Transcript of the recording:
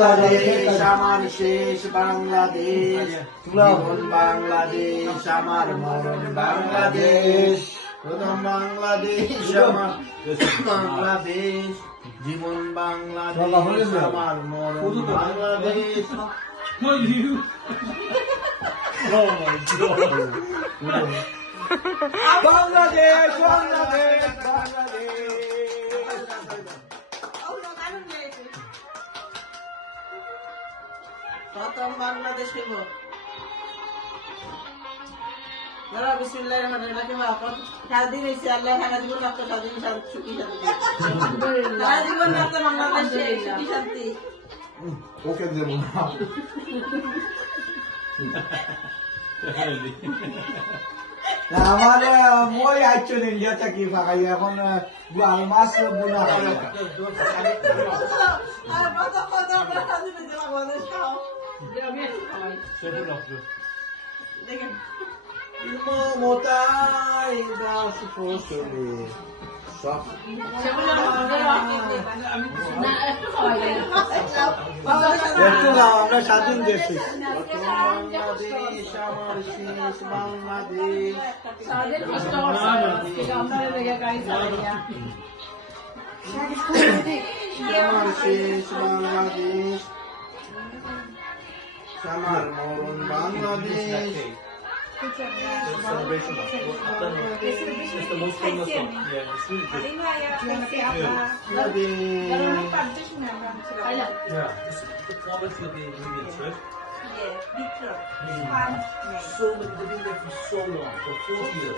বাংলাদেশ আমার শেষ বাংলাদেশ, জীবন বাংলাদেশ আমার মরণ বাংলাদেশ, প্রথম বাংলাদেশ আমার বাংলাদেশ, জীবন বাংলাদেশ আমার মরণ বাংলাদেশ। বাংলাদেশ বাংলাদেশ বাংলাদেশ। প্রথম বাংলাদেশ হইব যারা বিসমিল্লাহির রহমানির রহিম স্বাধীন হয়েছে আল্লাহ সারা জীবন রাখতে স্বাধীন সুখী শান্তি সারা জীবন রাখতে বাংলাদেশে সুখী শান্তি। ওকে দেবো না আমার মই আইছো ইন্ডিয়া চাকরি ফাঁকাই এখন মাছ বোনা মমতাই দাস ফসলে আমরা স্বাধীন দেশে বাংলাদেশ আমার শেষ বাংলাদেশ, আমার শেষ বাংলাদেশ, আমার মরণ Bangladesh. Celebration. It's the most famous one. Yeah, it's really good. Yeah, the quality of the ingredients, right? So many, they've been there for so long, for 40 years.